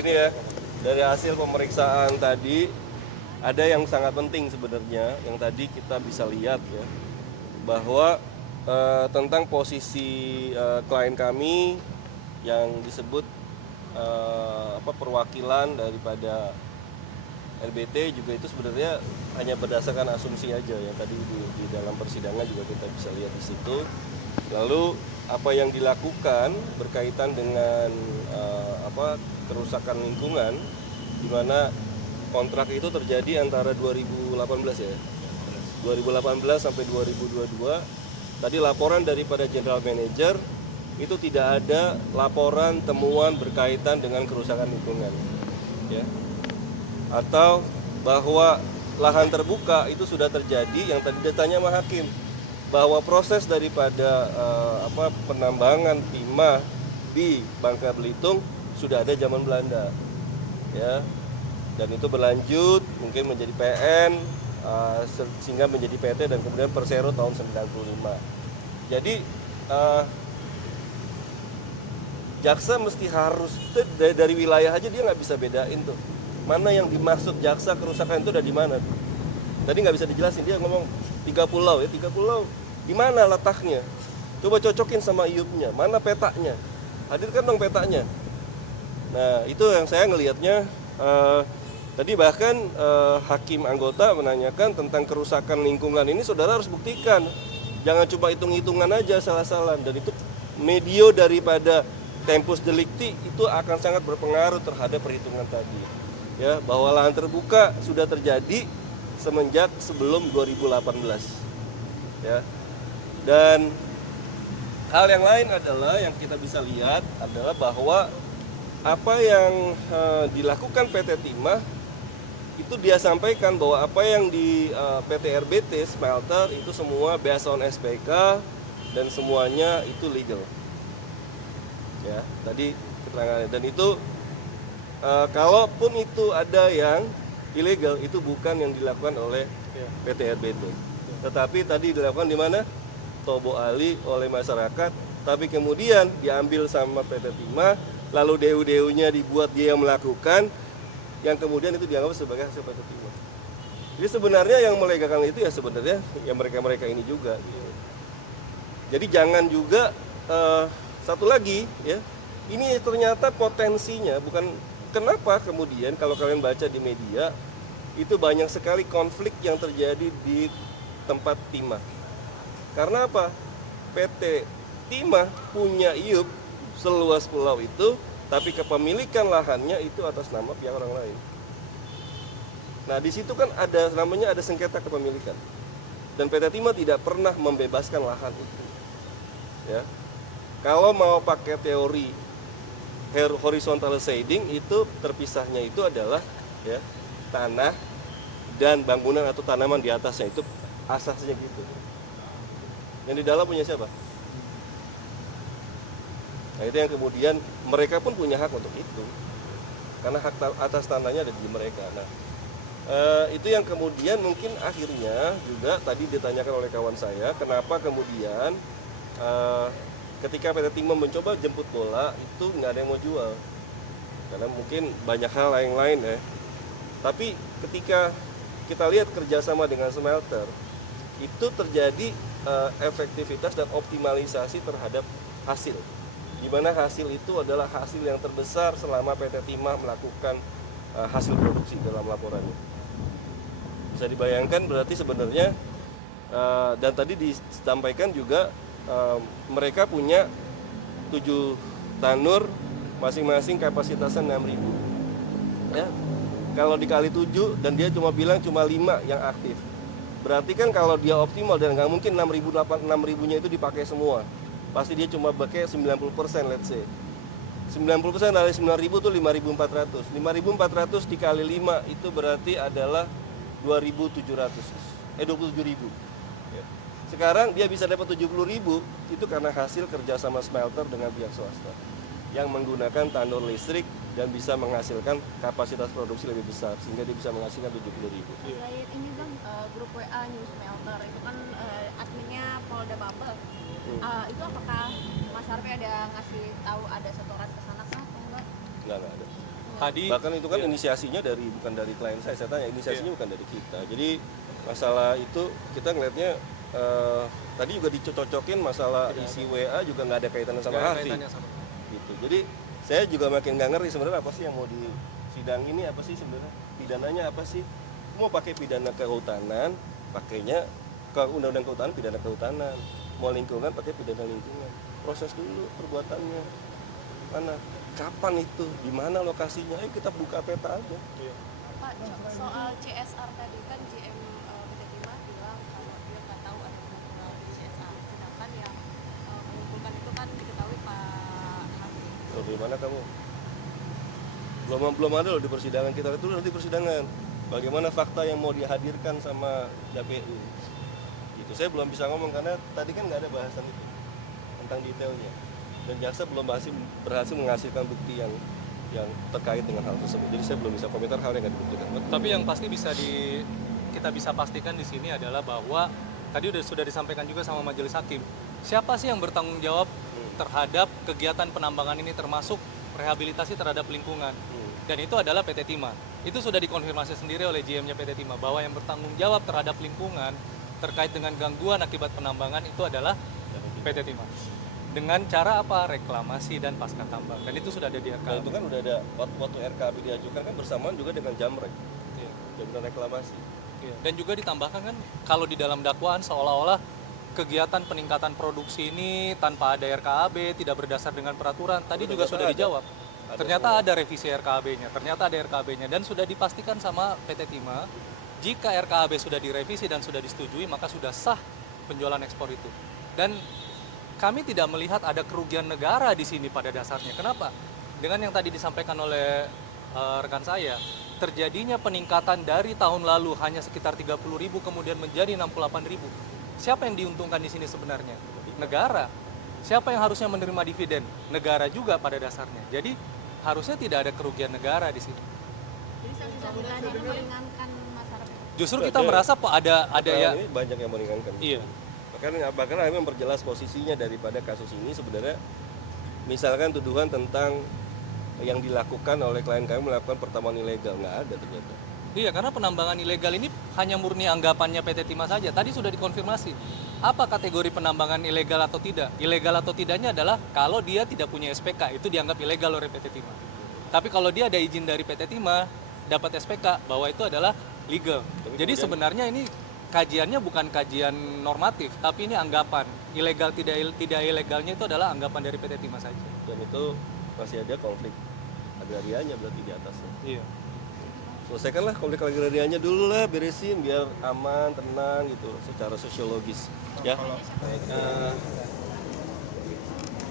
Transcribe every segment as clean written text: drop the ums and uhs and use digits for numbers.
Gini ya, dari hasil pemeriksaan tadi ada yang sangat penting sebenarnya yang tadi kita bisa lihat ya, bahwa tentang posisi klien kami yang disebut perwakilan daripada LBT juga itu sebenarnya hanya berdasarkan asumsi aja yang tadi di dalam persidangan juga kita bisa lihat di situ. Lalu apa yang dilakukan berkaitan dengan kerusakan lingkungan, di mana kontrak itu terjadi antara 2018 ya, 2018 sampai 2022. Tadi laporan daripada General Manager itu tidak ada laporan temuan berkaitan dengan kerusakan lingkungan, ya. Atau bahwa lahan terbuka itu sudah terjadi yang tadi ditanya sama hakim, bahwa proses daripada penambangan timah di Bangka Belitung sudah ada zaman Belanda, ya, dan itu berlanjut mungkin menjadi PN sehingga menjadi PT dan kemudian Persero tahun 95. Jadi jaksa mesti harus dari wilayah aja dia nggak bisa bedain tuh mana yang dimaksud jaksa kerusakan itu udah di mana. Tadi nggak bisa dijelasin, dia ngomong 3 pulau ya, 3 pulau di mana letaknya, coba cocokin sama IUP-nya, mana petanya, hadirkan dong petanya. Nah itu yang saya ngelihatnya. Tadi bahkan hakim anggota menanyakan tentang kerusakan lingkungan ini, saudara harus buktikan, jangan cuma hitung-hitungan aja salah-salah. Dan itu medio daripada tempus delicti itu akan sangat berpengaruh terhadap perhitungan tadi, ya, bahwa lahan terbuka sudah terjadi semenjak sebelum 2018, ya. Dan hal yang lain adalah yang kita bisa lihat adalah bahwa apa yang dilakukan PT Timah itu dia sampaikan bahwa apa yang di PT RBT Smelter itu semua based on SPK dan semuanya itu legal, ya, tadi keterangannya. Dan itu kalaupun itu ada yang ilegal, itu bukan yang dilakukan oleh PT RBT, tetapi tadi dilakukan di mana? Tobo Ali oleh masyarakat, tapi kemudian diambil sama PT Timah, lalu DU-DU-nya dibuat dia yang melakukan, yang kemudian itu dianggap sebagai hasil PT Timah. Jadi sebenarnya yang melegalkan itu ya sebenarnya ya mereka-mereka ini juga. Jadi jangan juga satu lagi ya, ini ternyata potensinya bukan, kenapa kemudian kalau kalian baca di media itu banyak sekali konflik yang terjadi di tempat timah. Karena apa? PT Timah punya IUP seluas pulau itu, tapi kepemilikan lahannya itu atas nama pihak orang lain. Nah di situ kan ada namanya ada sengketa kepemilikan, dan PT Timah tidak pernah membebaskan lahan itu, ya. Kalau mau pakai teori horizontal shading, itu terpisahnya itu adalah ya tanah dan bangunan atau tanaman di atasnya, itu asasnya gitu. Yang di dalam punya siapa? Nah itu yang kemudian mereka pun punya hak untuk itu, karena hak atas tanahnya ada di mereka. Nah itu yang kemudian mungkin akhirnya juga tadi ditanyakan oleh kawan saya, kenapa kemudian ketika PT Timah mencoba jemput bola itu nggak ada yang mau jual, karena mungkin banyak hal lain ya. Tapi ketika kita lihat kerjasama dengan smelter, itu terjadi efektivitas dan optimalisasi terhadap hasil, di mana hasil itu adalah hasil yang terbesar selama PT Timah melakukan hasil produksi dalam laporannya. Bisa dibayangkan berarti sebenarnya dan tadi disampaikan juga mereka punya 7 tanur masing-masing kapasitasnya 6.000, ya. Kalau dikali 7 dan dia cuma bilang cuma 5 yang aktif, berarti kan kalau dia optimal, dan nggak mungkin 6.000-nya itu dipakai semua, pasti dia cuma pakai 90%, let's say 90% dari 9.000 itu 5.400. 5.400 dikali 5 itu berarti adalah 27.000. Ya. Sekarang dia bisa dapat 70.000 itu karena hasil kerjasama smelter dengan pihak swasta yang menggunakan tandur listrik dan bisa menghasilkan kapasitas produksi lebih besar sehingga dia bisa menghasilkan 70.000. Terkait ini Bang, grup WA New Smelter itu kan adminnya Polda Babel. Itu apakah Mas Harvey ada ngasih tahu ada setoran ke sana kah atau enggak? Enggak ada. Tadi Bahkan itu kan iya. inisiasinya bukan dari klien saya tanya inisiasinya bukan dari kita. Jadi masalah itu kita ngelihatnya tadi juga dicocokin masalah isi WA juga nggak ada kaitannya sama Nggak ada Harvey. kaitannya sama. Gitu. Jadi saya juga makin nggak ngerti sebenarnya apa sih yang mau di sidang ini, apa sih sebenarnya pidananya apa sih? Mau pakai pidana kehutanan, pakainya ke undang-undang kehutanan, pidana kehutanan. Mau lingkungan pakai pidana lingkungan. Proses dulu perbuatannya. Mana? Kapan itu? Di mana lokasinya? Ayo kita buka peta aja. Pak, soal CSR tadi kan GM PT Timah bilang kalau dia nggak tahu ada pengumpulan CSR, sedangkan yang mengumpulkan itu kan diketahui Pak Harvey. Loh, dari mana kamu? Belum ada loh di persidangan kita itu nanti persidangan. Bagaimana fakta yang mau dihadirkan sama KPU? Itu saya belum bisa ngomong karena tadi kan nggak ada bahasan itu tentang detailnya. Dan jaksa belum berhasil menghasilkan bukti yang terkait dengan hal tersebut. Jadi saya belum bisa komentar hal yang nggak dibuktikan. Tapi yang pasti kita bisa pastikan di sini adalah bahwa tadi sudah disampaikan juga sama majelis hakim. Siapa sih yang bertanggung jawab terhadap kegiatan penambangan ini termasuk rehabilitasi terhadap lingkungan? Dan itu adalah PT Timah. Itu sudah dikonfirmasi sendiri oleh GM-nya PT Timah bahwa yang bertanggung jawab terhadap lingkungan terkait dengan gangguan akibat penambangan itu adalah PT Timah. Dengan cara apa? Reklamasi dan pasca tambang. Dan itu sudah ada di RKAB. Nah, itu kan udah ada waktu RKAB diajukan kan bersamaan juga dengan Jamrek. Iya. Jaminan reklamasi. Iya. Dan juga ditambahkan kan kalau di dalam dakwaan seolah-olah kegiatan peningkatan produksi ini tanpa ada RKAB, tidak berdasar dengan peraturan. Tadi juga sudah dijawab. Ternyata ada revisi RKAB-nya, ternyata ada RKAB-nya dan sudah dipastikan sama PT Timah jika RKAB sudah direvisi dan sudah disetujui maka sudah sah penjualan ekspor itu. Dan kami tidak melihat ada kerugian negara di sini pada dasarnya. Kenapa? Dengan yang tadi disampaikan oleh rekan saya, terjadinya peningkatan dari tahun lalu hanya sekitar 30.000 kemudian menjadi 68.000. Siapa yang diuntungkan di sini sebenarnya? Negara. Siapa yang harusnya menerima dividen? Negara juga pada dasarnya. Jadi harusnya tidak ada kerugian negara di sini. Jadi sanksi-sanksinya itu meringankan masyarakat. Justru kita merasa ada ya. Ini banyak yang meringankan. Iya. Bahkan kami memperjelas posisinya daripada kasus ini sebenarnya misalkan tuduhan tentang yang dilakukan oleh klien kami melakukan pertambangan ilegal, nggak ada ternyata. Iya, karena penambangan ilegal ini hanya murni anggapannya PT Timah saja. Tadi sudah dikonfirmasi. Apa kategori penambangan ilegal atau tidak? Ilegal atau tidaknya adalah kalau dia tidak punya SPK, itu dianggap ilegal oleh PT Timah. Tapi kalau dia ada izin dari PT Timah, dapat SPK, bahwa itu adalah legal. Jadi sebenarnya ini kajiannya bukan kajian normatif, tapi ini anggapan. Ilegal tidak ilegalnya itu adalah anggapan dari PT Timah saja. Dan itu masih ada konflik agrarianya berarti di atasnya. Iya. Selesaikanlah konflik agrarianya dulu lah, beresin biar aman, tenang gitu secara sosiologis. Ya.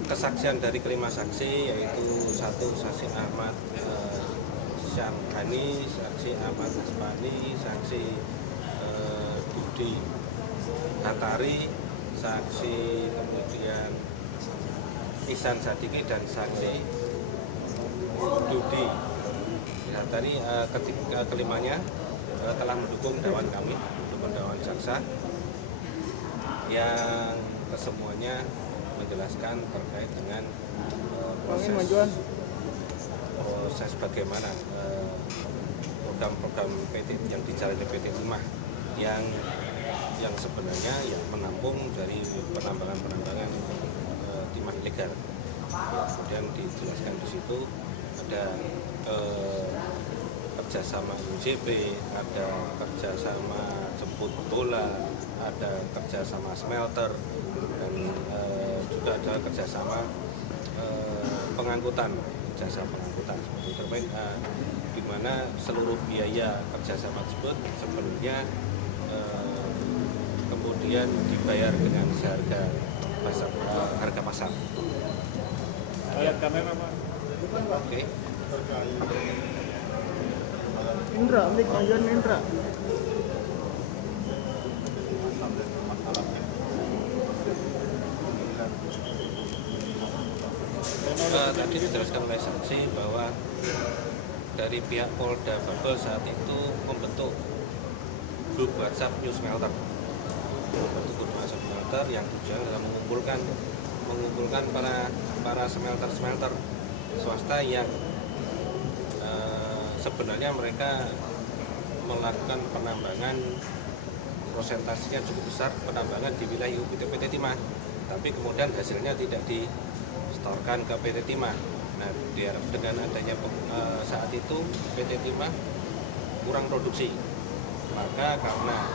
Kesaksian dari kelima saksi yaitu satu saksi Ahmad Syamkhani, saksi Ahmad Asmani, saksi Budi Atari, saksi kemudian Ihsan Sadiki dan saksi Dudi Atari. Kelimanya telah mendukung dakwaan kami, mendukung dakwaan jaksa yang kesemuanya menjelaskan terkait dengan proses bagaimana program-program PT yang dijalani PT Timah yang sebenarnya yang menampung dari penambangan timah ilegal. Kemudian dijelaskan di situ ada kerjasama UJB, ada kerjasama jemput bola, ada kerjasama smelter, dan juga ada kerjasama pengangkutan, jasa pengangkutan seperti terbaik, di mana seluruh biaya kerjasama tersebut sebelumnya kemudian dibayar dengan harga pasar. Lihat kamera Pak. Oke. Indra, ambil majuan Indra. Tadi dijelaskan oleh saksi bahwa dari pihak Polda Babel saat itu membentuk grup WhatsApp New Smelter, yang tujuan adalah mengumpulkan para smelter swasta yang sebenarnya mereka melakukan penambangan prosentasenya cukup besar, penambangan di wilayah PT Timah, tapi kemudian hasilnya tidak distorkan ke PT Timah. Nah, diharap dengan adanya saat itu PT Timah kurang produksi, maka karena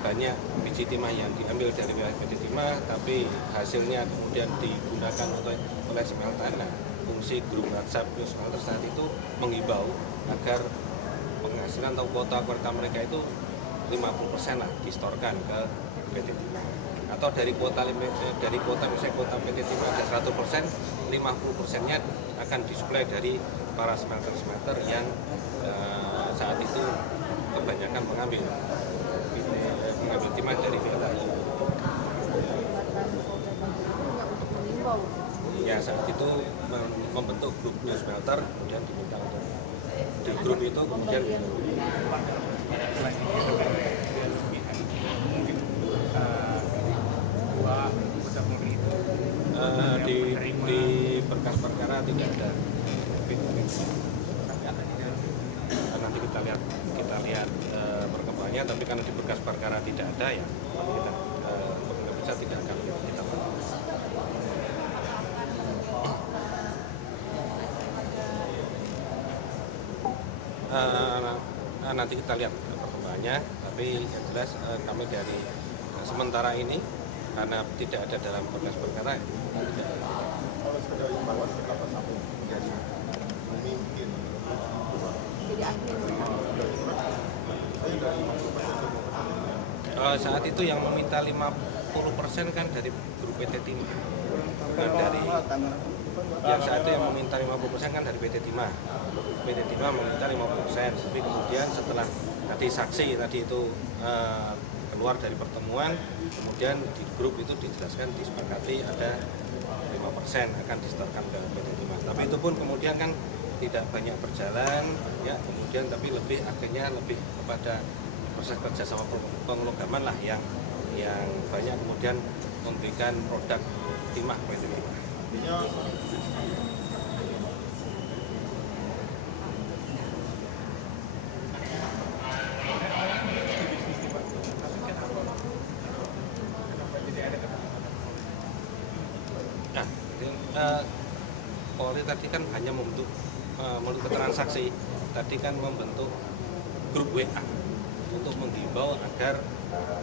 banyak biji timah yang diambil dari wilayah PT Timah, tapi hasilnya kemudian digunakan oleh smelter. Nah, fungsi grup WhatsApp smelter saat itu mengimbau agar penghasilan atau kuota mereka itu 50% lah distorkan ke PT Timah, atau dari kuota misalnya kuota PT Timah ada 100%, 50%-nya akan disuplai dari para smelter yang saat itu kebanyakan mengambil timah dari wilayah. Ya, saat itu membentuk grup smelter, kemudian diminta untuk di grup itu kemudian di berkas perkara tidak ada. Nanti kita lihat perkembangannya, tapi karena di berkas perkara tidak ada, ya kita bisa tidak akan kita nanti kita lihat perkembangannya, tapi yang jelas kami dari sementara ini karena tidak ada dalam berkas perkara saat itu yang meminta 50% kan dari grup PT Timah, bukan dari yang saat itu yang meminta 50% kan dari PT Timah. PT Timah meminta 50%, tapi kemudian setelah tadi saksi tadi itu keluar dari pertemuan, kemudian di grup itu dijelaskan disepakati ada 5% akan disetorkan ke PT Timah. Tapi itu pun kemudian kan tidak banyak berjalan, ya kemudian tapi akhirnya lebih kepada proses kerjasama pengelogaman lah yang banyak kemudian memberikan produk timah PT Timah. Polri tadi kan hanya membentuk menurut keterangan saksi tadi kan membentuk grup WA untuk menghimbau agar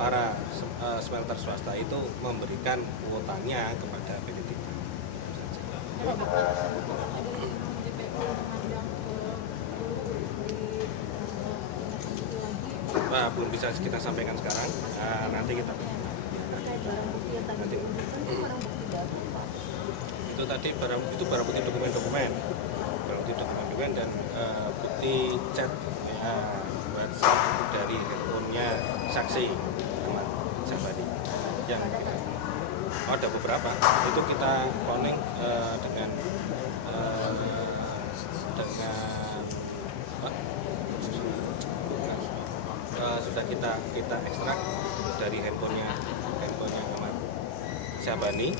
para smelter swasta itu memberikan kuotanya kepada PT Timah. Belum bisa kita sampaikan sekarang. Nanti kita itu tadi barang bukti dokumen dan bukti chat WhatsApp dari handphonenya saksi Ahmad Sabadi yang ada beberapa itu kita connect dengan sudah kita ekstrak dari handphonenya Ahmad Sabani.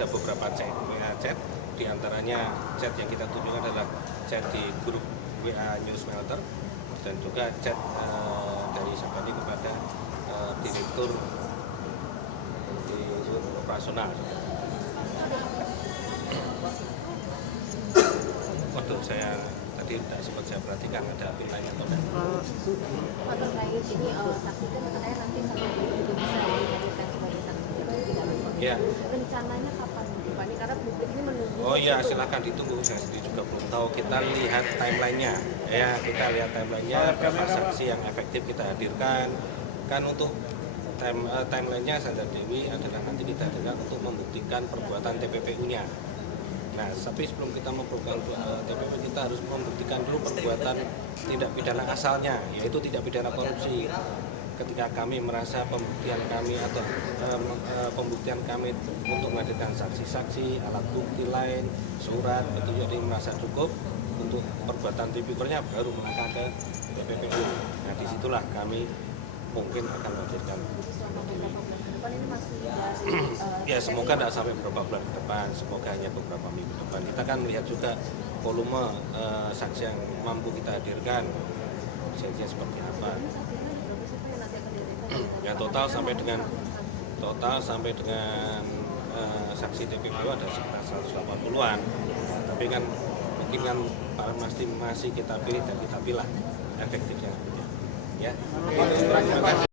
Ada beberapa chat, diantaranya chat yang kita tunjukkan adalah chat di grup WA News Smelter dan juga chat dari Sabani kepada direktur operasional. Waduh, saya tadi tidak sempat saya perhatikan ada pin lain atau tidak. Pak terkait ini saksi kan katanya nanti sampai itu bisa dihadirkan sebagai saksi. Ya. Rencananya kapan Pak? Ini karena publik ini menunggu. Oh iya, silakan ditunggu. Saya sendiri juga belum tahu. Kita lihat timelinenya. Ya, kita lihat timelinenya. Berapa saksi yang efektif kita hadirkan. Kan untuk timelinenya Sandra Dewi adalah nanti kita hadirkan untuk membuktikan perbuatan TPPU-nya. Nah, tapi sebelum kita membuktikan TPPU, kita harus membuktikan dulu perbuatan tindak pidana asalnya, yaitu tindak pidana korupsi. Ketika kami merasa pembuktian kami atau pembuktian kami untuk menghadirkan saksi-saksi, alat bukti lain, surat, betul jadi merasa cukup untuk perbuatan tipikornya baru melangkah ke TPPU. Nah, disitulah kami mungkin akan menghadirkan. Selama beberapa bulan ke depan ini masih dari Ya semoga tidak sampai beberapa bulan ke depan, semoga hanya beberapa minggu ke depan. Kita kan melihat juga volume saksi yang mampu kita hadirkan, saksinya seperti apa. Ya total sampai dengan saksi TPPU ada sekitar 180-an. Tapi kan mungkin kan masih kita pilih dan kita pilih efektifnya. Ya. Terima kasih.